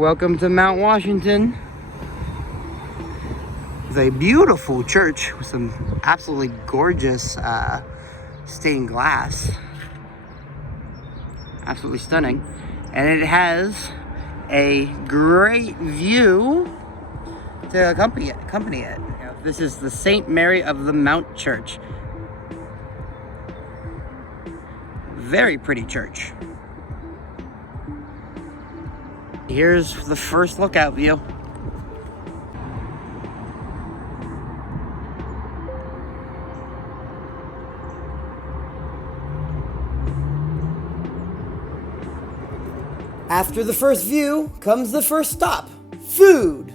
Welcome to Mount Washington. It's a beautiful church with some absolutely gorgeous stained glass. Absolutely stunning. And it has a great view to accompany it. This is the St. Mary of the Mount Church. Very pretty church. Here's the first lookout view. After the first view comes the first stop, food.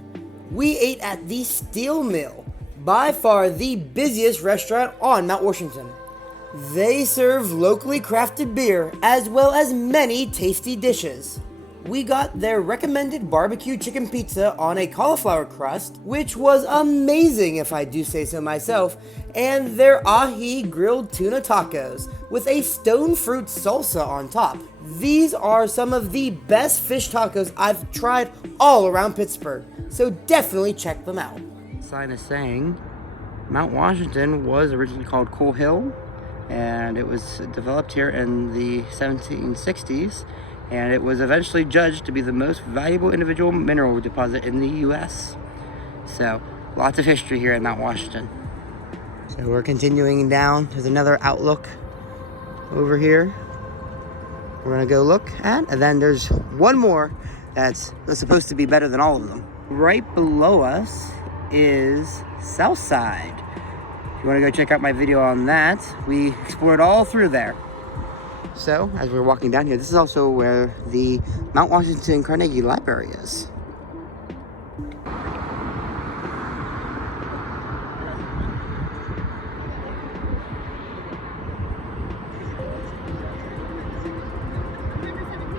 We ate at the Steel Mill, by far the busiest restaurant on Mount Washington. They serve locally crafted beer as well as many tasty dishes. We got their recommended barbecue chicken pizza on a cauliflower crust, which was amazing if I do say so myself, and their ahi grilled tuna tacos with a stone fruit salsa on top. These are some of the best fish tacos I've tried all around Pittsburgh, so definitely check them out. Sign is saying Mount Washington was originally called Coal Hill, and it was developed here in the 1760s. And it was eventually judged to be the most valuable individual mineral deposit in the U.S. So, lots of history here at Mount Washington. So we're continuing down. There's another outlook over here we're gonna go look at. And then there's one more that's supposed to be better than all of them. Right below us is Southside. If you wanna go check out my video on that, we explored all through there. So, as we're walking down here, this is also where the Mount Washington Carnegie Library is.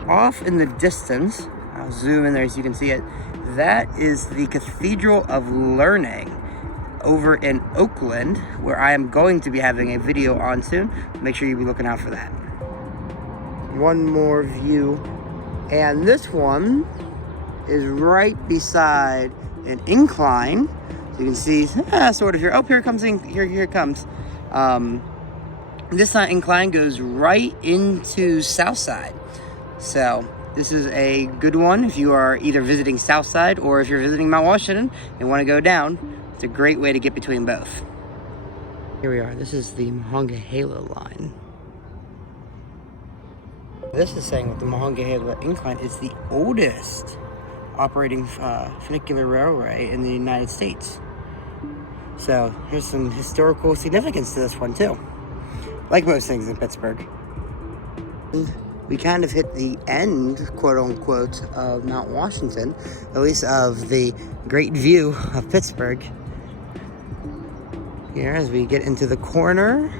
Off in the distance, I'll zoom in there so you can see it, that is the Cathedral of Learning over in Oakland, where I am going to be having a video on soon. Make sure you be looking out for that. One more view, and this one is right beside an incline. So you can see sort of here. Oh, here it comes in. Here it comes. This incline goes right into Southside. So this is a good one if you are either visiting Southside or if you're visiting Mount Washington and want to go down. It's a great way to get between both. Here we are. This is the Monongahela line. This is saying that the Monongahela Incline is the oldest operating funicular railway in the United States. So here's some historical significance to this one too. Like most things in Pittsburgh. We kind of hit the end, quote unquote, of Mount Washington, at least of the great view of Pittsburgh. Here as we get into the corner.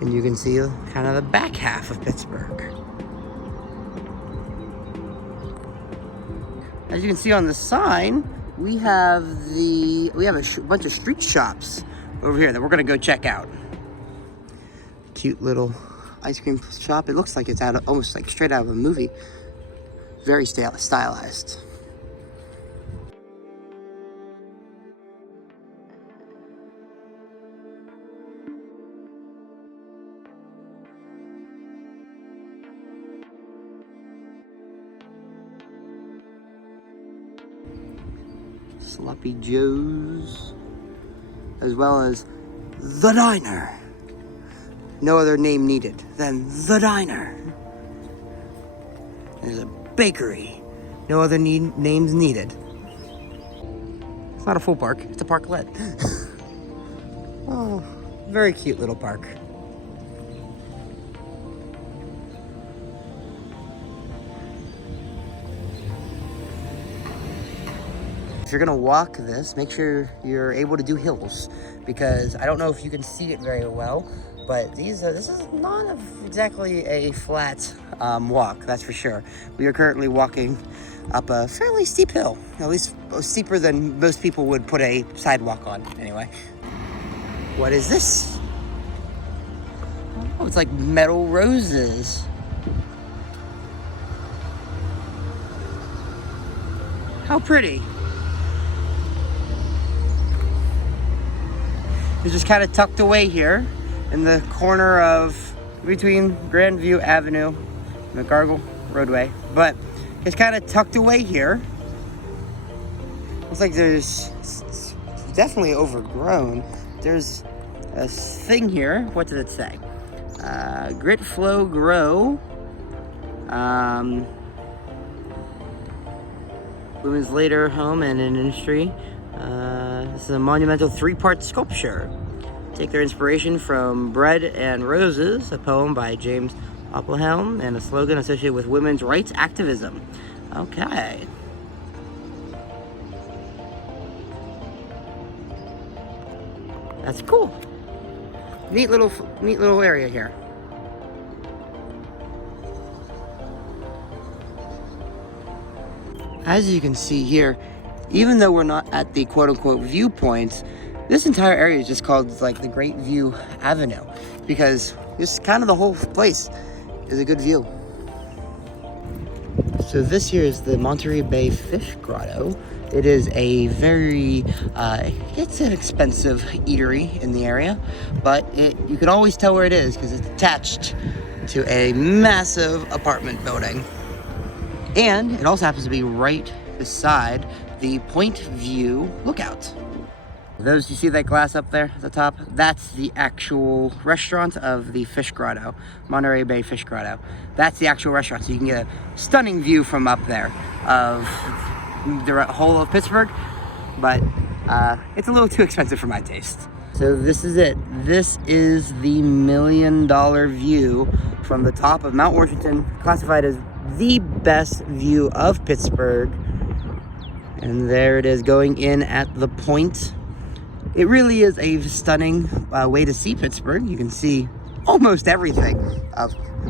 And you can see kind of the back half of Pittsburgh. As you can see on the sign, we have a bunch of street shops over here that we're gonna go check out. Cute little ice cream shop. It looks like it's almost like straight out of a movie. Very stylized. Sloppy Joe's, as well as The Diner. No other name needed than The Diner. There's a bakery. No other names needed. It's not a full park, it's a parklet. Oh, very cute little park. If you're gonna walk this, make sure you're able to do hills, because I don't know if you can see it very well, but this is not exactly a flat walk, that's for sure. We are currently walking up a fairly steep hill, at least steeper than most people would put a sidewalk on, anyway. What is this? Oh, it's like metal roses. How pretty. It's just kind of tucked away here in the corner of between Grandview Avenue and McGargle Roadway, but it's kind of tucked away here. Looks like it's definitely overgrown. There's a thing here. What did it say? Grit, flow, grow. Women's later home and an industry. This is a monumental 3-part sculpture. Take their inspiration from Bread and Roses, a poem by James Oppenhelm, and a slogan associated with women's rights activism. Okay. That's cool. Neat little area here. As you can see here, even though we're not at the quote-unquote viewpoints, this entire area is just called like the Great View Avenue, because just kind of the whole place is a good view. So this here is the Monterey Bay Fish Grotto. It is a very, it's an expensive eatery in the area, but you can always tell where it is because it's attached to a massive apartment building. And it also happens to be right beside the Point View Lookout. Those, you see that glass up there at the top? That's the actual restaurant of the Fish Grotto, Monterey Bay Fish Grotto. That's the actual restaurant, so you can get a stunning view from up there of the whole of Pittsburgh, but it's a little too expensive for my taste. So this is it. This is the $1 million view from the top of Mount Washington, classified as the best view of Pittsburgh. And there it is going in at the point. It really is a stunning way to see Pittsburgh. You can see almost everything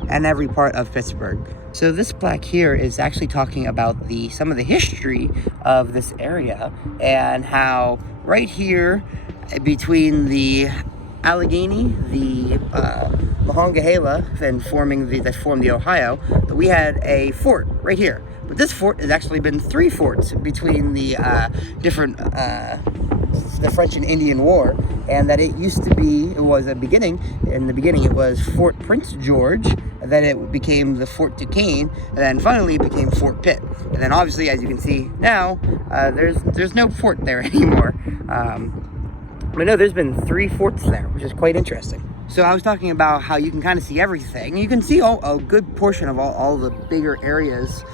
and every part of Pittsburgh. So this plaque here is actually talking about some of the history of this area and how right here between the Allegheny, the Monongahela, and that formed the Ohio, we had a fort right here. But this fort has actually been 3 forts between the the French and Indian War, and that it used to be, in the beginning it was Fort Prince George, and then it became the Fort Duquesne, and then finally it became Fort Pitt. And then obviously, as you can see now, there's no fort there anymore. But no, there's been 3 forts there, which is quite interesting. So I was talking about how you can kind of see everything. You can see a good portion of all the bigger areas.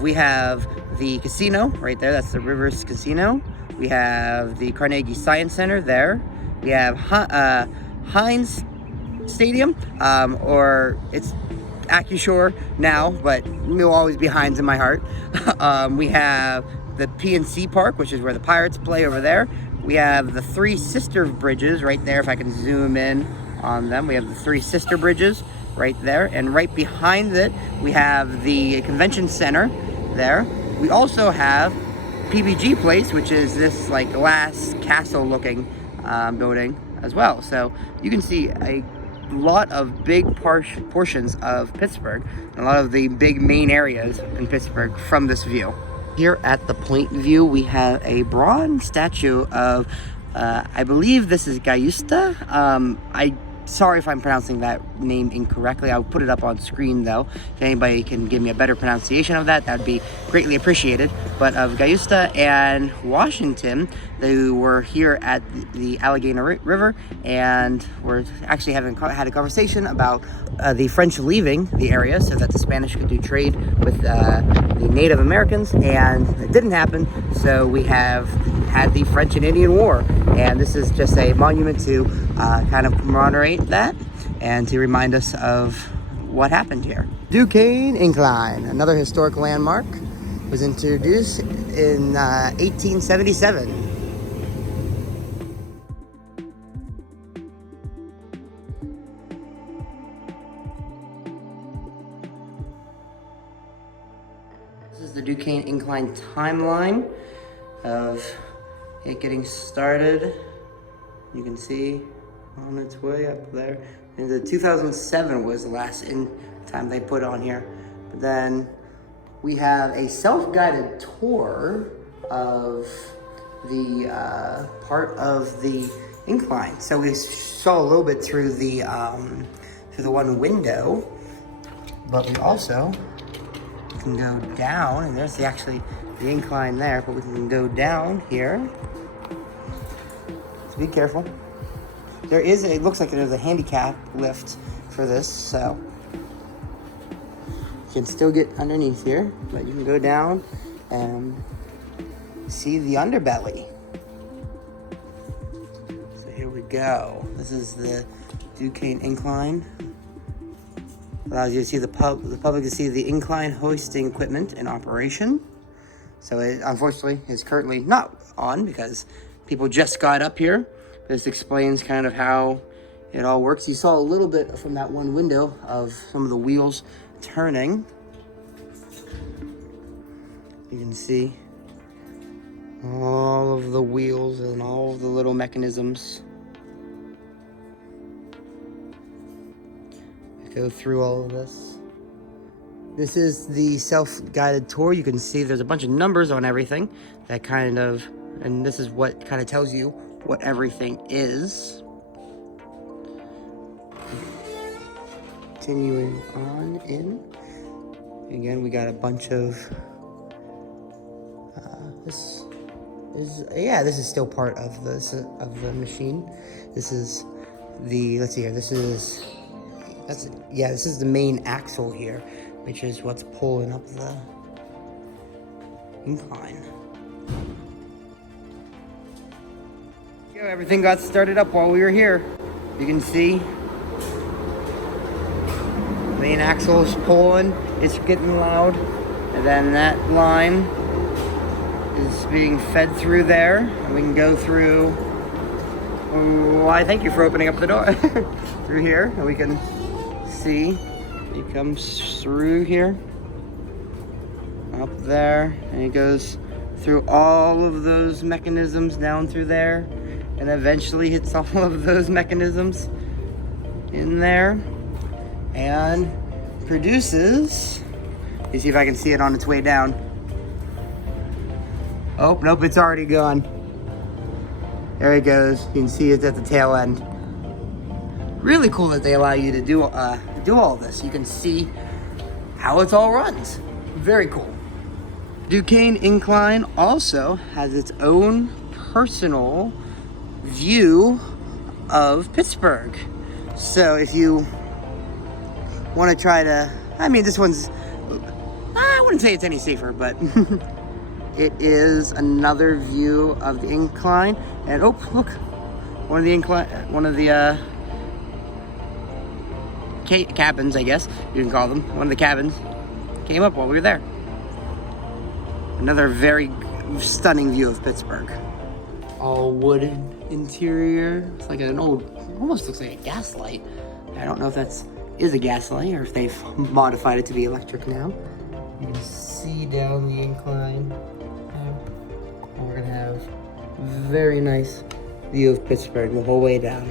We have the casino right there. That's the Rivers Casino. We have the Carnegie Science Center there. We have Heinz Stadium, or it's AccuShore now, but it will always be Heinz in my heart. We have the PNC Park, which is where the Pirates play over there. We have the 3 sister bridges right there, if I can zoom in on them. We have the 3 sister bridges right there, and right behind it we have the convention center there. We also have PBG Place, which is this like glass castle looking building as well. So you can see a lot of big portions of Pittsburgh, and a lot of the big main areas in Pittsburgh from this view. Here at the Point View, we have a bronze statue of, I believe this is Gayusta. Sorry if I'm pronouncing that name incorrectly. I'll put it up on screen though. If anybody can give me a better pronunciation of that, that'd be greatly appreciated. But of Gayusta and Washington, they were here at the Allegheny River, and were actually had a conversation about the French leaving the area so that the Spanish could do trade with the Native Americans, and it didn't happen. So we have had the French and Indian War, and this is just a monument to kind of commemorate that and to remind us of what happened here. Duquesne Incline, another historic landmark, was introduced in 1877. This is the Duquesne Incline timeline of it getting started. You can see on its way up there. And the 2007 was the last time they put on here. But then we have a self-guided tour of the part of the incline. So we saw a little bit through the one window, but we also can go down, and there's actually the incline there, but we can go down here. So be careful. There is it looks like there's a handicap lift for this, so you can still get underneath here, but you can go down and see the underbelly. So here we go. This is the Duquesne incline. Allows you to see the public to see the incline hoisting equipment in operation. So it unfortunately is currently not on because people just got up here. This explains kind of how it all works. You saw a little bit from that one window of some of the wheels turning. You can see all of the wheels and all of the little mechanisms. Go through all of this. This is the self-guided tour. You can see there's a bunch of numbers on everything that kind of, and this is what kind of tells you what everything is. Continuing on in. Again, we got a bunch of, this is still part of the machine. This is the, let's see here, this is the main axle here, which is what's pulling up the incline. So everything got started up while we were here. You can see the main axle is pulling, it's getting loud, and then that line is being fed through there, and we can go through. Why, thank you for opening up the door. Through here, and we can see it comes through here, up there, and it goes through all of those mechanisms down through there, and eventually hits all of those mechanisms in there, and produces, you see if I can see it on its way down. Oh, nope, it's already gone. There it goes. You can see it at the tail end. Really cool that they allow you to do all this. You can see how it all runs. Very cool. Duquesne Incline also has its own personal view of Pittsburgh. So if you want to try to, I mean, this one's, I wouldn't say it's any safer, but it is another view of the incline. And oh, look, one of the cabins, I guess you can call them. One of the cabins came up while we were there. Another very stunning view of Pittsburgh. All wooden interior. It's like an old, almost looks like a gas light. I don't know if is a gas light or if they've modified it to be electric now. You can see down the incline. And we're gonna have very nice view of Pittsburgh the whole way down.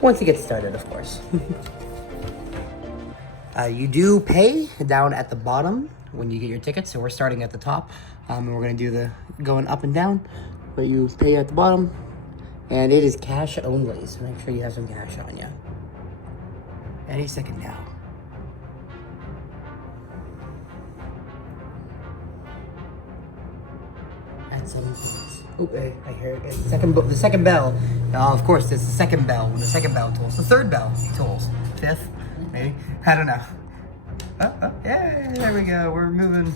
Once it gets started, of course. You do pay down at the bottom when you get your tickets, so we're starting at the top, and we're gonna do the going up and down, but you pay at the bottom, and it is cash only, so make sure you have some cash on you. Any second now. At some point. Oh, I hear it. The second bell. Of course, it's the second bell when the second bell tolls. The third bell tolls. Fifth, maybe. I don't know. Oh, yeah, there we go. We're moving.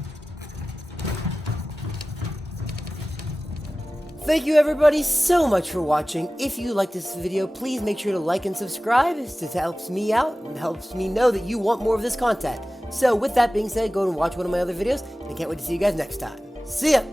Thank you everybody so much for watching. If you like this video, please make sure to like and subscribe. It helps me out and helps me know that you want more of this content. So with that being said, go and watch one of my other videos, and I can't wait to see you guys next time. See ya!